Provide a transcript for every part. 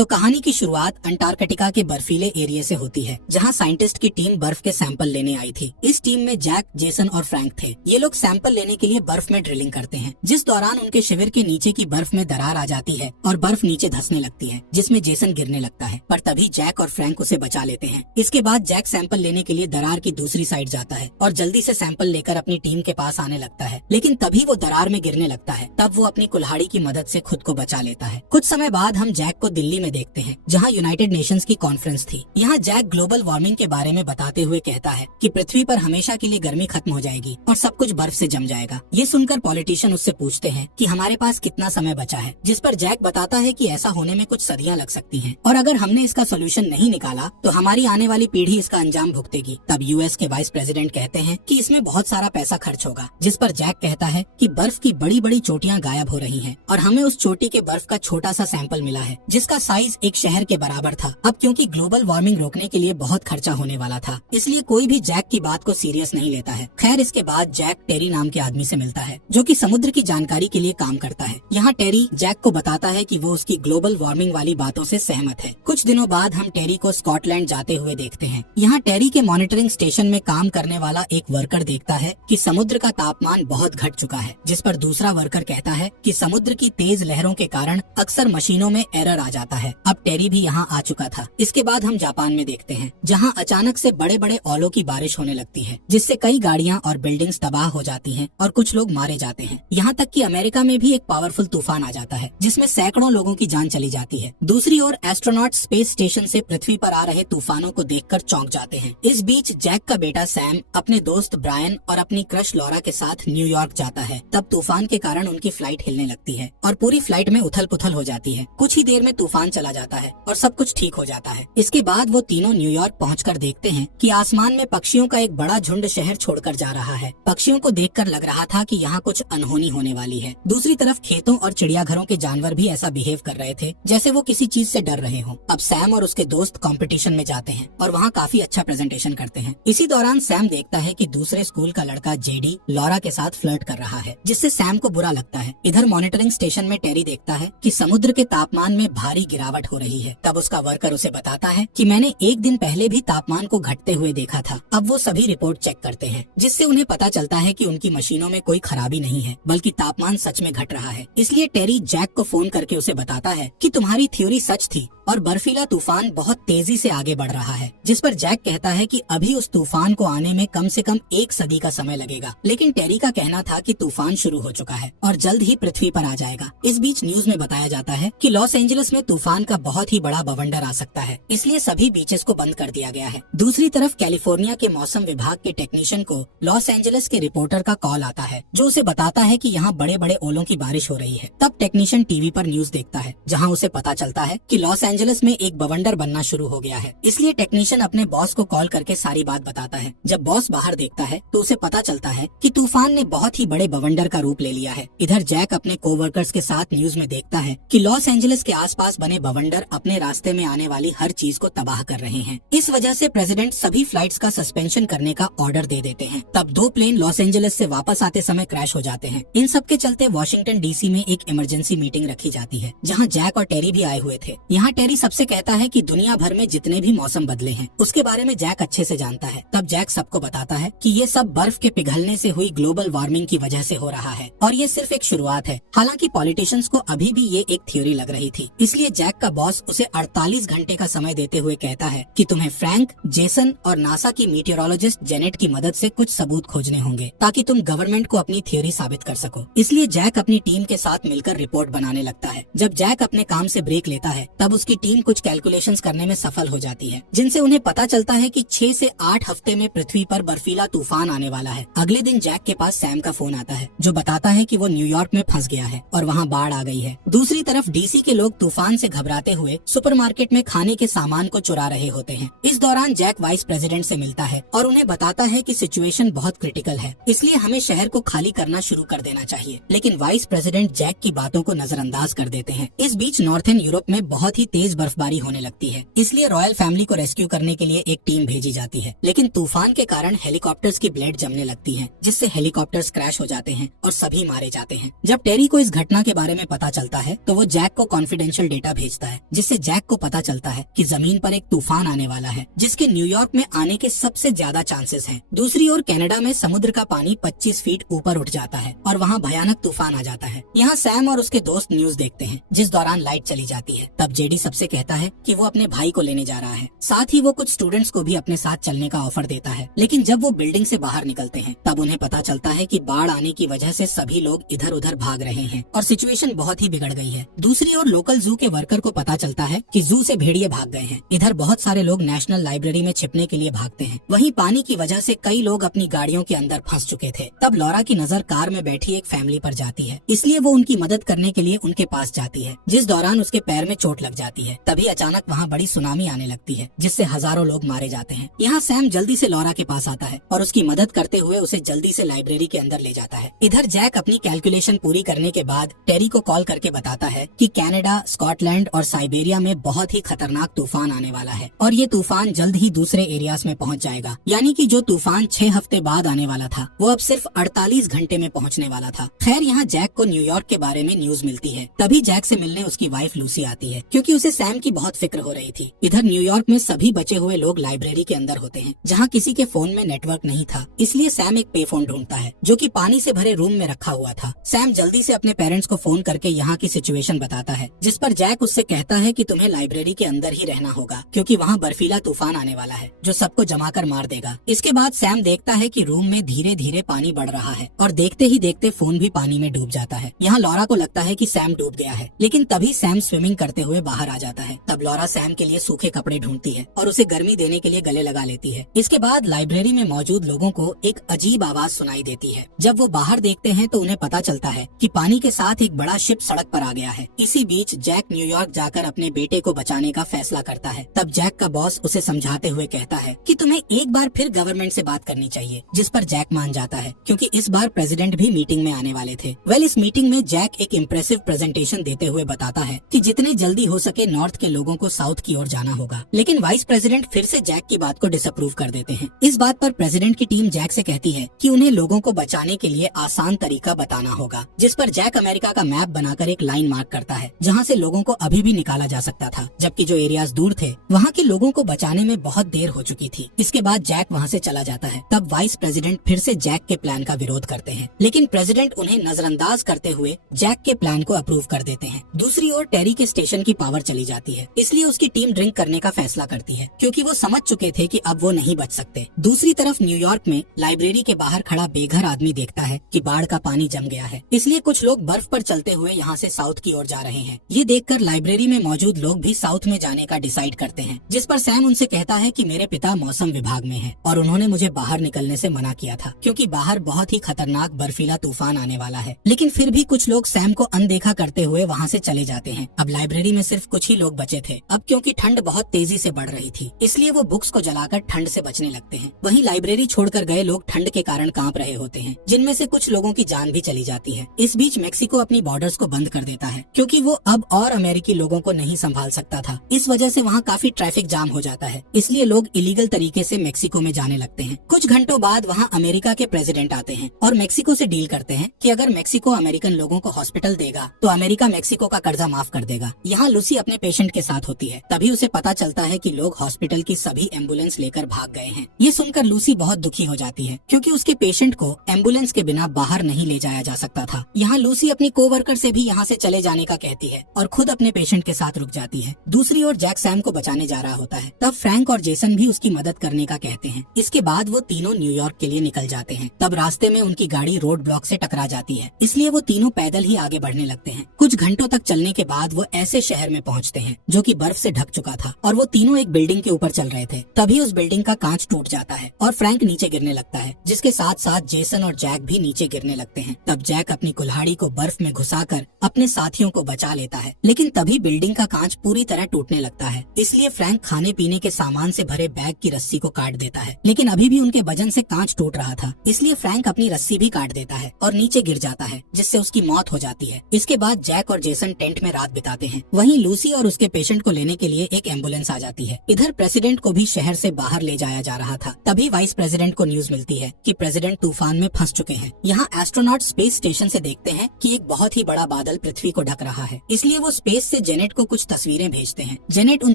तो कहानी की शुरुआत अंटार्कटिका के बर्फीले एरिया से होती है, जहाँ साइंटिस्ट की टीम बर्फ के सैंपल लेने आई थी। इस टीम में जैक, जेसन और फ्रैंक थे। ये लोग सैंपल लेने के लिए बर्फ में ड्रिलिंग करते हैं, जिस दौरान उनके शिविर के नीचे की बर्फ में दरार आ जाती है और बर्फ नीचे धंसने लगती है, जिसमें जेसन गिरने लगता है, पर तभी जैक और फ्रैंक उसे बचा लेते हैं। इसके बाद जैक सैंपल लेने के लिए दरार की दूसरी साइड जाता है और जल्दी से सैंपल लेकर अपनी टीम के पास आने लगता है, लेकिन तभी वो दरार में गिरने लगता है। तब वो अपनी कुल्हाड़ी की मदद से खुद को बचा लेता है। कुछ समय बाद हम जैक को दिल्ली में देखते हैं, जहाँ यूनाइटेड नेशंस की कॉन्फ्रेंस थी। यहाँ जैक ग्लोबल वार्मिंग के बारे में बताते हुए कहता है कि पृथ्वी पर हमेशा के लिए गर्मी खत्म हो जाएगी और सब कुछ बर्फ से जम जाएगा। ये सुनकर पॉलिटिशियन उससे पूछते हैं कि हमारे पास कितना समय बचा है, जिस पर जैक बताता है कि ऐसा होने में कुछ सदियां लग सकती हैं और अगर हमने इसका सोल्यूशन नहीं निकाला तो हमारी आने वाली पीढ़ी इसका अंजाम भुगतेगी। तब यूएस के वाइस प्रेसिडेंट कहते हैं कि इसमें बहुत सारा पैसा खर्च होगा, जिस पर जैक कहता है कि बर्फ की बड़ी बड़ी चोटियां गायब हो रही हैं और हमें उस चोटी के बर्फ का छोटा सा सैंपल मिला है, जिसका साइज एक शहर के बराबर था। अब क्योंकि ग्लोबल वार्मिंग रोकने के लिए बहुत खर्चा होने वाला था, इसलिए कोई भी जैक की बात को सीरियस नहीं लेता है। खैर, इसके बाद जैक टेरी नाम के आदमी से मिलता है, जो कि समुद्र की जानकारी के लिए काम करता है। यहाँ टेरी जैक को बताता है कि वो उसकी ग्लोबल वार्मिंग वाली बातों से सहमत है। कुछ दिनों बाद हम टेरी को स्कॉटलैंड जाते हुए देखते हैं। यहाँ टेरी के मॉनिटरिंग स्टेशन में काम करने वाला एक वर्कर देखता है कि समुद्र का तापमान बहुत घट चुका है, जिस पर दूसरा वर्कर कहता है कि समुद्र की तेज लहरों के कारण अक्सर मशीनों में एरर आ जाता है। अब टेरी भी यहाँ आ चुका था। इसके बाद हम जापान में देखते हैं, जहाँ अचानक से बड़े बड़े ओलों की बारिश होने लगती है, जिससे कई गाड़ियाँ और बिल्डिंग्स तबाह हो जाती हैं और कुछ लोग मारे जाते हैं। यहाँ तक कि अमेरिका में भी एक पावरफुल तूफान आ जाता है, जिसमें सैकड़ों लोगों की जान चली जाती है। दूसरी ओर एस्ट्रोनॉट स्पेस स्टेशन से पृथ्वी पर आ रहे तूफानों को देखकर चौंक जाते हैं। इस बीच जैक का बेटा सैम अपने दोस्त ब्रायन और अपनी क्रश लॉरा के साथ न्यूयॉर्क जाता है। तब तूफान के कारण उनकी फ्लाइट हिलने लगती है और पूरी फ्लाइट में उथल पुथल हो जाती है। कुछ ही देर में तूफान चला जाता है और सब कुछ ठीक हो जाता है। इसके बाद वो तीनों न्यूयॉर्क पहुंचकर देखते हैं कि आसमान में पक्षियों का एक बड़ा झुंड शहर छोड़कर जा रहा है। पक्षियों को देखकर लग रहा था कि यहाँ कुछ अनहोनी होने वाली है। दूसरी तरफ खेतों और चिड़ियाघरों के जानवर भी ऐसा बिहेव कर रहे थे जैसे वो किसी चीज से डर रहे हों। अब सैम और उसके दोस्त कंपटीशन में जाते हैं और वहाँ काफी अच्छा प्रेजेंटेशन करते हैं। इसी दौरान सैम देखता है कि दूसरे स्कूल का लड़का जेडी लॉरा के साथ फ्लर्ट कर रहा है, जिससे सैम को बुरा लगता है। इधर मॉनिटरिंग स्टेशन में टेरी देखता है कि समुद्र के तापमान में भारी गिरावट हो रही है। तब उसका वर्कर उसे बताता है कि मैंने एक दिन पहले भी तापमान को घटते हुए देखा था। अब वो सभी रिपोर्ट चेक करते हैं, जिससे उन्हें पता चलता है कि उनकी मशीनों में कोई खराबी नहीं है, बल्कि तापमान सच में घट रहा है। इसलिए टेरी जैक को फोन करके उसे बताता है कि तुम्हारी थ्योरी सच थी और बर्फीला तूफान बहुत तेजी से आगे बढ़ रहा है। जिस पर जैक कहता है कि अभी उस तूफान को आने में कम से कम 1 सदी का समय लगेगा, लेकिन टेरी का कहना था कि तूफान शुरू हो चुका है और जल्द ही पृथ्वी पर आ जाएगा। इस बीच न्यूज में बताया जाता है कि लॉस एंजलिस में तूफान का बहुत ही बड़ा बवंडर आ सकता है, इसलिए सभी बीचेस को बंद कर दिया गया है। दूसरी तरफ कैलिफोर्निया के मौसम विभाग के टेक्नीशियन को लॉस एंजलिस के रिपोर्टर का कॉल आता है, जो उसे बताता है कि यहाँ बड़े बड़े ओलों की बारिश हो रही है। तब टेक्नीशियन टीवी पर न्यूज देखता है, जहाँ उसे पता चलता है कि लॉस एंजलिस में एक बवंडर बनना शुरू हो गया है। इसलिए टेक्नीशियन अपने बॉस को कॉल करके सारी बात बताता है। जब बॉस बाहर देखता है तो उसे पता चलता है कि तूफान ने बहुत ही बड़े बवंडर का रूप ले लिया है। इधर जैक अपने कोवर्कर्स के साथ न्यूज में देखता है कि लॉस एंजलिस के आसपास बने बवंडर अपने रास्ते में आने वाली हर चीज को तबाह कर रहे हैं। इस वजह से प्रेसिडेंट सभी फ्लाइट्स का सस्पेंशन करने का ऑर्डर दे देते हैं। तब 2 प्लेन लॉस एंजलिस से वापस आते समय क्रैश हो जाते हैं। इन सब के चलते वॉशिंगटन डीसी में एक इमरजेंसी मीटिंग रखी जाती है, जहाँ जैक और टेरी भी आए हुए थे। यहाँ टेरी सबसे कहता है कि दुनिया भर में जितने भी मौसम बदले हैं उसके बारे में जैक अच्छे से जानता है। तब जैक सबको बताता है कि ये सब बर्फ के पिघलने से हुई ग्लोबल वार्मिंग की वजह से हो रहा है और ये सिर्फ एक शुरुआत है। हालांकि पॉलिटिशियंस को अभी भी ये एक थ्योरी लग रही थी, इसलिए जैक का बॉस उसे 48 घंटे का समय देते हुए कहता है कि तुम्हें फ्रैंक, जेसन और नासा की मीटियोरोलॉजिस्ट जेनेट की मदद से कुछ सबूत खोजने होंगे, ताकि तुम गवर्नमेंट को अपनी थ्योरी साबित कर सको। इसलिए जैक अपनी टीम के साथ मिलकर रिपोर्ट बनाने लगता है। जब जैक अपने काम से ब्रेक लेता है, तब उसकी टीम कुछ कैलकुलेशंस करने में सफल हो जाती है, जिनसे उन्हें पता चलता है कि 6 से 8 हफ्ते में पृथ्वी पर बर्फीला तूफान आने वाला है। अगले दिन जैक के पास सैम का फोन आता है, जो बताता है कि वो न्यूयॉर्क में फंस गया है और वहाँ बाढ़ आ गई है। दूसरी तरफ डीसी के लोग तूफान से घबराते हुए सुपरमार्केट में खाने के सामान को चुरा रहे होते हैं। इस दौरान जैक वाइस प्रेसिडेंट से मिलता है और उन्हें बताता है कि सिचुएशन बहुत क्रिटिकल है, इसलिए हमें शहर को खाली करना शुरू कर देना चाहिए। लेकिन वाइस प्रेसिडेंट जैक की बातों को नजरअंदाज कर देते हैं। इस बीच नॉर्थर्न यूरोप में बहुत ही तेज बर्फबारी होने लगती है। इसलिए रॉयल फैमिली को रेस्क्यू करने के लिए एक टीम भेजी जाती है, लेकिन तूफान के कारण हेलीकॉप्टर्स की ब्लेड जमने लगती हैं, जिससे हेलीकॉप्टर्स क्रैश हो जाते हैं और सभी मारे जाते हैं। जब टेरी को इस घटना के बारे में पता चलता है तो वो जैक को कॉन्फिडेंशियल डेटा भेजता है, जिससे जैक को पता चलता है कि जमीन पर एक तूफान आने वाला है, जिसके न्यूयॉर्क में आने के सबसे ज्यादा चांसेस हैं। दूसरी ओर कनाडा में समुद्र का पानी 25 फीट ऊपर उठ जाता है और वहाँ भयानक तूफान आ जाता है। यहाँ सैम और उसके दोस्त न्यूज देखते हैं, जिस दौरान लाइट चली जाती है। तब जेडी सबसे कहता है कि वो अपने भाई को लेने जा रहा है। साथ ही वो कुछ स्टूडेंट्स को भी अपने साथ चलने का ऑफर देता है, लेकिन जब वो बिल्डिंग से बाहर निकलते हैं तब उन्हें पता चलता है कि बाढ़ आने की वजह से सभी लोग इधर उधर भाग रहे हैं और सिचुएशन बहुत ही बिगड़ गई है। दूसरी ओर लोकल जू के वर्कर को पता चलता है कि जू से भेड़िए भाग गए हैं। इधर बहुत सारे लोग नेशनल लाइब्रेरी में छिपने के लिए भागते हैं। वहीं पानी की वजह से कई लोग अपनी गाड़ियों के अंदर फंस चुके थे। तब लॉरा की नजर कार में बैठी एक फैमिली पर जाती है, इसलिए वो उनकी मदद करने के लिए उनके पास जाती है, जिस दौरान उसके पैर में चोट लग जाती है। तभी अचानक वहाँ बड़ी सुनामी आने लगती है, जिससे हजारों लोग मारे जाते हैं। यहाँ सैम जल्दी से लॉरा के पास आता है और उसकी मदद करते हुए उसे जल्दी से लाइब्रेरी के अंदर ले जाता है। इधर जैक अपनी कैलकुलेशन पूरी करने के बाद टेरी को कॉल करके बताता है कि कनाडा, स्कॉटलैंड और साइबेरिया में बहुत ही खतरनाक तूफान आने वाला है और ये तूफान जल्द ही दूसरे एरियाज में पहुंच जाएगा। यानी कि जो तूफान 6 हफ्ते बाद आने वाला था वो अब सिर्फ 48 घंटे में पहुंचने वाला था। खैर यहाँ जैक को न्यूयॉर्क के बारे में न्यूज मिलती है। तभी जैक से मिलने उसकी वाइफ लूसी आती है, क्योंकि उसे सैम की बहुत फिक्र हो रही थी। इधर न्यूयॉर्क में सभी बचे हुए लोग लाइब्रेरी के अंदर होते हैं, जहाँ किसी के फोन में नेटवर्क नहीं था। इसलिए सैम एक पे फोन ढूंढता है जो कि पानी से भरे रूम में रखा हुआ था। सैम जल्दी से अपने पेरेंट्स को फोन करके यहाँ की सिचुएशन बताता है, जिस पर जैक उससे कहता है कि तुम्हें लाइब्रेरी के अंदर ही रहना होगा, क्योंकि वहाँ बर्फीला तूफान आने वाला है जो सबको जमा कर मार देगा। इसके बाद सैम देखता है कि रूम में धीरे धीरे पानी बढ़ रहा है और देखते ही देखते फोन भी पानी में डूब जाता है। यहाँ लॉरा को लगता है कि सैम डूब गया है, लेकिन तभी सैम स्विमिंग करते हुए बाहर आ जाता है। तब लॉरा सैम के लिए सूखे कपड़े ढूंढती है और उसे गर्मी देने के लिए गले लगा लेती है। इसके बाद लाइब्रेरी में मौजूद लोगों को एक अजीब आवाज सुनाई देती है। जब वो बाहर देखते हैं तो उन्हें पता चलता है कि पानी के साथ एक बड़ा शिप सड़क पर आ गया है। इसी बीच जैक न्यूयॉर्क जाकर अपने बेटे को बचाने का फैसला करता है। तब जैक का बॉस उसे समझाते हुए कहता है कि तुम्हें एक बार फिर गवर्नमेंट से बात करनी चाहिए, जिस पर जैक मान जाता है, क्योंकि इस बार प्रेसिडेंट भी मीटिंग में आने वाले थे। इस मीटिंग में जैक एक इम्प्रेसिव प्रेजेंटेशन देते हुए बताता है कि जितने जल्दी हो सके नॉर्थ के लोगों को साउथ की ओर जाना होगा, लेकिन वाइस प्रेसिडेंट फिर से जैक की बात को डिसअप्रूव कर देते हैं। इस बात पर प्रेसिडेंट की टीम जैक से कहती है कि उन्हें लोगों को बचाने के लिए आसान तरीका बताना होगा, जिस पर जैक अमेरिका का मैप बनाकर एक लाइन मार्क करता है जहाँ से लोगों को अभी भी निकाला जा सकता था, जबकि जो एरियाज दूर थे वहाँ के लोगों को बचाने में बहुत देर हो चुकी थी। इसके बाद जैक वहाँ से चला जाता है। तब वाइस प्रेसिडेंट फिर से जैक के प्लान का विरोध करते हैं, लेकिन प्रेसिडेंट उन्हें नजरअंदाज करते हुए जैक के प्लान को अप्रूव कर देते हैं। दूसरी ओर टेरी के स्टेशन की पावर चली जाती है, इसलिए उसकी टीम ड्रिंक करने का फैसला करती है, क्योंकि वो समझ चुके थे कि अब वो नहीं बच सकते। दूसरी तरफ न्यूयॉर्क में लाइब्रेरी के बाहर खड़ा बेघर आदमी देखता है कि बाढ़ का पानी जम गया है, इसलिए कुछ लोग बर्फ पर चलते हुए यहाँ से साउथ की ओर जा रहे हैं। ये देखकर लाइब्रेरी में मौजूद लोग भी साउथ में जाने का डिसाइड करते हैं, जिस पर सैम उनसे कहता है कि मेरे पिता मौसम विभाग में है और उन्होंने मुझे बाहर निकलने से मना किया था, क्योंकि बाहर बहुत ही खतरनाक बर्फीला तूफान आने वाला है। लेकिन फिर भी कुछ लोग सैम को अनदेखा करते हुए वहाँ से चले जाते हैं। अब लाइब्रेरी में सिर्फ कुछ ही लोग बचे थे। अब क्योंकि ठंड बहुत तेजी से बढ़ रही थी, इसलिए वो बुक्स को जलाकर ठंड से बचने लगते हैं। वहीं लाइब्रेरी छोड़कर गए लोग ठंड के कारण कांप रहे होते हैं, जिनमें से कुछ लोगों की जान भी चली जाती है। इस बीच मेक्सिको अपनी बॉर्डर्स को बंद कर देता है, क्योंकि वो अब और अमेरिकी लोगों को नहीं संभाल सकता था। इस वजह से वहाँ काफी ट्रैफिक जाम हो जाता है, इसलिए लोग इलीगल तरीके से मेक्सिको में जाने लगते हैं। कुछ घंटों बाद वहाँ अमेरिका के प्रेसिडेंट आते हैं और मेक्सिको से डील करते हैं कि अगर मेक्सिको अमेरिकन लोगों को हॉस्पिटल देगा तो अमेरिका मेक्सिको का कर्जा माफ कर देगा। यहाँ लूसी अपने पेशेंट के साथ होती है। तभी उसे पता चलता है कि लोग हॉस्पिटल की सभी एम्बुलेंस लेकर भाग गए हैं। ये सुनकर लूसी बहुत दुखी हो जाती है, क्योंकि उसके पेशेंट को एम्बुलेंस के बिना बाहर नहीं ले जाया जा सकता था। यहाँ लूसी अपनी कोवर्कर से भी यहाँ से चले जाने का कहती है और खुद अपने पेशेंट के साथ रुक जाती है। दूसरी ओर जैक सैम को बचाने जा रहा होता है। तब फ्रैंक और जेसन भी उसकी मदद करने का कहते हैं। इसके बाद वो तीनों न्यूयॉर्क के लिए निकल जाते हैं। तब रास्ते में उनकी गाड़ी रोड ब्लॉक से टकरा जाती है, इसलिए वो तीनों पैदल ही आगे बढ़ने लगते हैं। कुछ घंटों तक चलने के बाद वो ऐसे शहर में पहुंचते हैं जो कि बर्फ से ढक चुका था और वो तीनों एक बिल्डिंग के ऊपर चल रहे थे। तभी उस बिल्डिंग का कांच टूट जाता है और फ्रैंक नीचे गिरने लगता है, जिसके साथ साथ जेसन और जैक भी नीचे गिरने लगते हैं। तब जैक अपनी कुल्हाड़ी को बर्फ में घुसाकर अपने साथियों को बचा लेता है, लेकिन तभी बिल्डिंग का कांच पूरी तरह टूटने लगता है। इसलिए फ्रैंक खाने पीने के सामान से भरे बैग की रस्सी को काट देता है, लेकिन अभी भी उनके वजन से कांच टूट रहा था, इसलिए फ्रैंक अपनी रस्सी भी काट देता है और नीचे गिर जाता है, जिससे उसकी मौत हो जाती है। इसके बाद जैक और जेसन टेंट में रात बिताते हैं। वहीं लूसी व्यक्ति और उसके पेशेंट को लेने के लिए एक एम्बुलेंस आ जाती है। इधर प्रेसिडेंट को भी शहर से बाहर ले जाया जा रहा था। तभी वाइस प्रेसिडेंट को न्यूज मिलती है कि प्रेसिडेंट तूफान में फंस चुके हैं। यहाँ एस्ट्रोनॉट स्पेस स्टेशन से देखते हैं कि एक बहुत ही बड़ा बादल पृथ्वी को ढक रहा है, इसलिए वो स्पेस से जेनेट को कुछ तस्वीरें भेजते हैं। जेनेट उन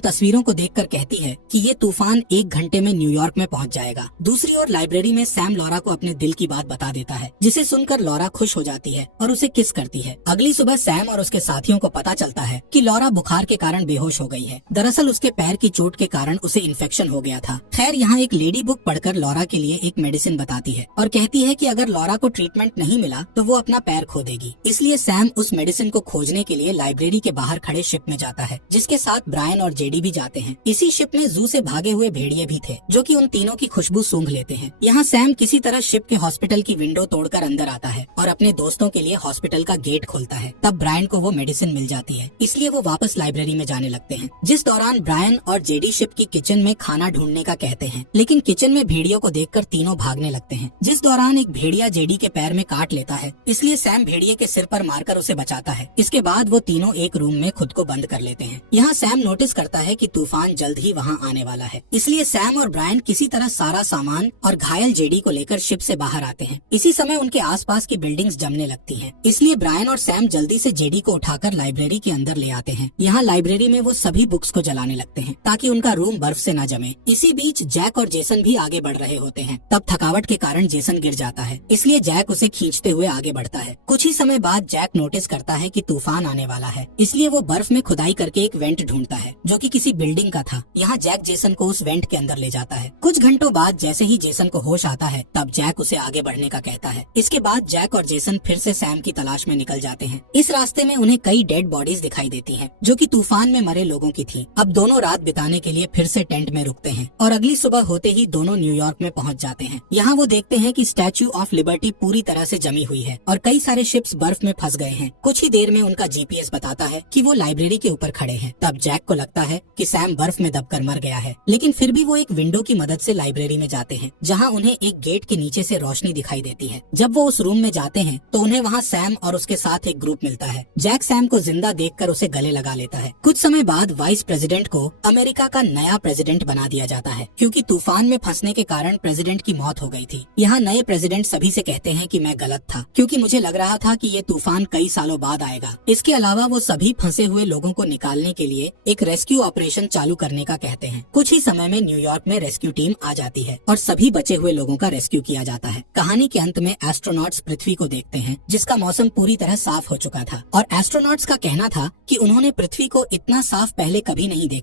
तस्वीरों को देखकर कहती है कि ये तूफान 1 घंटे में न्यूयॉर्क में पहुंच जाएगा। दूसरी ओर लाइब्रेरी में सैम लॉरा को अपने दिल की बात बता देता है, जिसे सुनकर लॉरा खुश हो जाती है और उसे किस करती है। अगली सुबह सैम और उसके साथियों को पता चलता है कि लॉरा बुखार के कारण बेहोश हो गई है। दरअसल उसके पैर की चोट के कारण उसे इन्फेक्शन हो गया था। खैर, यहाँ एक लेडी बुक पढ़कर लॉरा के लिए एक मेडिसिन बताती है और कहती है कि अगर लॉरा को ट्रीटमेंट नहीं मिला तो वो अपना पैर खो देगी। इसलिए सैम उस मेडिसिन को खोजने के लिए लाइब्रेरी के बाहर खड़े शिप में जाता है, जिसके साथ ब्रायन और जेडी भी जाते हैं। इसी शिप में जू से भागे हुए भेड़िए भी थे, जो कि उन तीनों की खुशबू सूंघ लेते हैं। यहाँ सैम किसी तरह शिप के हॉस्पिटल की विंडो तोड़कर अंदर आता है और अपने दोस्तों के लिए हॉस्पिटल का गेट खोलता है। तब ब्रायन को वो मेडिसिन मिल जाती है, इसलिए वो वापस लाइब्रेरी में जाने लगते हैं। जिस दौरान ब्रायन और जेडी शिप की किचन में खाना ढूंढने का कहते हैं, लेकिन किचन में भेड़ियों को देखकर तीनों भागने लगते हैं। जिस दौरान एक भेड़िया जेडी के पैर में काट लेता है, इसलिए सैम भेड़िए के सिर पर मारकर उसे बचाता है। इसके बाद वो तीनों एक रूम में खुद को बंद कर लेते हैं। यहाँ सैम नोटिस करता है कि तूफान जल्द ही वहाँ आने वाला है, इसलिए सैम और ब्रायन किसी तरह सारा सामान और घायल जेडी को लेकर शिप से बाहर आते हैं। इसी समय उनके आसपास की बिल्डिंग्स जमने लगती हैं, इसलिए ब्रायन और सैम जल्दी से जेडी को उठाकर लाइब्रेरी के अंदर ले आते हैं। यहाँ लाइब्रेरी में वो सभी बुक्स को जलाने लगते हैं ताकि उनका रूम बर्फ से न जमे। इसी बीच जैक और जेसन भी आगे बढ़ रहे होते हैं। तब थकावट के कारण जेसन गिर जाता है, इसलिए जैक उसे खींचते हुए आगे बढ़ता है। कुछ ही समय बाद जैक नोटिस करता है कि तूफान आने वाला है, इसलिए वो बर्फ में खुदाई करके एक वेंट ढूंढता है जो कि किसी बिल्डिंग का था। यहाँ जैक जेसन को उस वेंट के अंदर ले जाता है। कुछ घंटों बाद जैसे ही जेसन को होश आता है, तब जैक उसे आगे बढ़ने का कहता है। इसके बाद जैक और जेसन फिर से सैम की तलाश में निकल जाते हैं। इस रास्ते में उन्हें कई डेड बॉडीज दिखाई देती हैं, जो कि तूफान में मरे लोगों की थी। अब दोनों रात बिताने के लिए फिर से टेंट में रुकते हैं और अगली सुबह होते ही दोनों न्यूयॉर्क में पहुंच जाते हैं। यहाँ वो देखते हैं कि स्टैच्यू ऑफ लिबर्टी पूरी तरह से जमी हुई है और कई सारे शिप्स बर्फ में फंस गए हैं। कुछ ही देर में उनका जीपीएस बताता है कि वो लाइब्रेरी के ऊपर खड़े हैं। तब जैक को लगता है कि सैम बर्फ में दबकर मर गया है, लेकिन फिर भी वो एक विंडो की मदद से लाइब्रेरी में जाते हैं, जहाँ उन्हें एक गेट के नीचे से रोशनी दिखाई देती है। जब वो उस रूम में जाते हैं तो उन्हें वहाँ सैम और उसके साथ एक ग्रुप मिलता है। जैक सैम को जिंदा देखकर उसे गले लगा लेता है। कुछ समय बाद वाइस प्रेसिडेंट को अमेरिका का नया प्रेसिडेंट बना दिया जाता है, क्योंकि तूफान में फंसने के कारण प्रेसिडेंट की मौत हो गई थी। यहाँ नए प्रेसिडेंट सभी से कहते हैं कि मैं गलत था, क्योंकि मुझे लग रहा था कि ये तूफान कई सालों बाद आएगा। इसके अलावा वो सभी फंसे हुए लोगों को निकालने के लिए एक रेस्क्यू ऑपरेशन चालू करने का कहते हैं। कुछ ही समय में न्यूयॉर्क में रेस्क्यू टीम आ जाती है और सभी बचे हुए लोगों का रेस्क्यू किया जाता है। कहानी के अंत में एस्ट्रोनॉट्स पृथ्वी को देखते हैं, जिसका मौसम पूरी तरह साफ हो चुका था और एस्ट्रोनॉट्स का कहना था कि उन्होंने पृथ्वी को इतना साफ पहले कभी नहीं देखा।